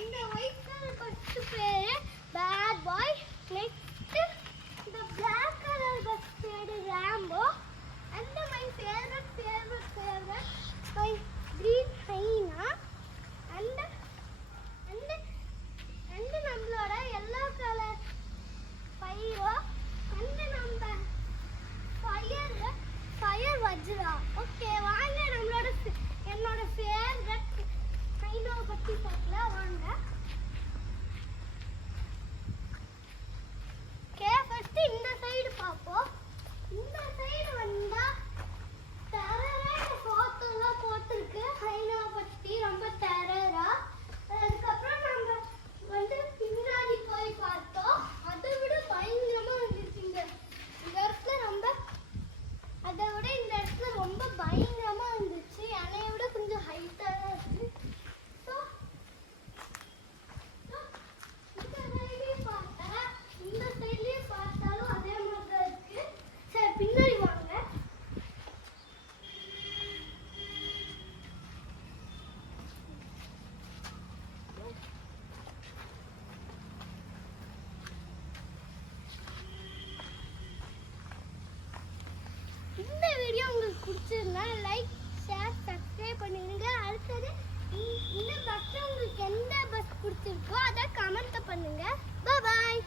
இந்த white colour bus பேரு Bad Boy. Next இந்த பிளாக் கலர் பஸ் பேரு Rambo. And my favourite my green Hyena. And நம்மளோட yellow colour Fyro. And நம்ம fire Vajra. Okay வாங்க என்னோட ஃபேவரட் ஹைனா பத்தி பார்க்கலாம் வாங்க. ஓகே ஃபர்ஸ்ட் இந்த சைடு பார்ப்போம். இந்த சைடு வந்தா டெரரான போட்டோலாம் போட்டிருக்கு ஹைனா பத்தி ரொம்ப டெரரா. அதுக்கப்புறம் நம்ம வந்து பின்னாடி போய் பார்த்தோம். அதை விட பயங்கரமா இருந்துச்சு. இந்த இடத்துல ரொம்ப பயங்கரமா இருந்துச்சு. என்னைய விட கொஞ்சம் ஹைட்டா தான் இருக்கு. இந்த சைட்லயும் பார்த்தாலும் அதே மாதிரி தான் இருக்கு. சரி பின்னாடி வாங்க. இந்த வீடியோ உங்களுக்கு பிடிச்சிருந்தா லைக் ஷேர் சப்ஸ்கிரைப் பண்ணிடுங்க. அடுத்தது இந்த பஸ்ல உங்களுக்கு எந்த பஸ் பிடிச்சிருக்கோ அதை கமெண்ட் பண்ணுங்க. பாய்.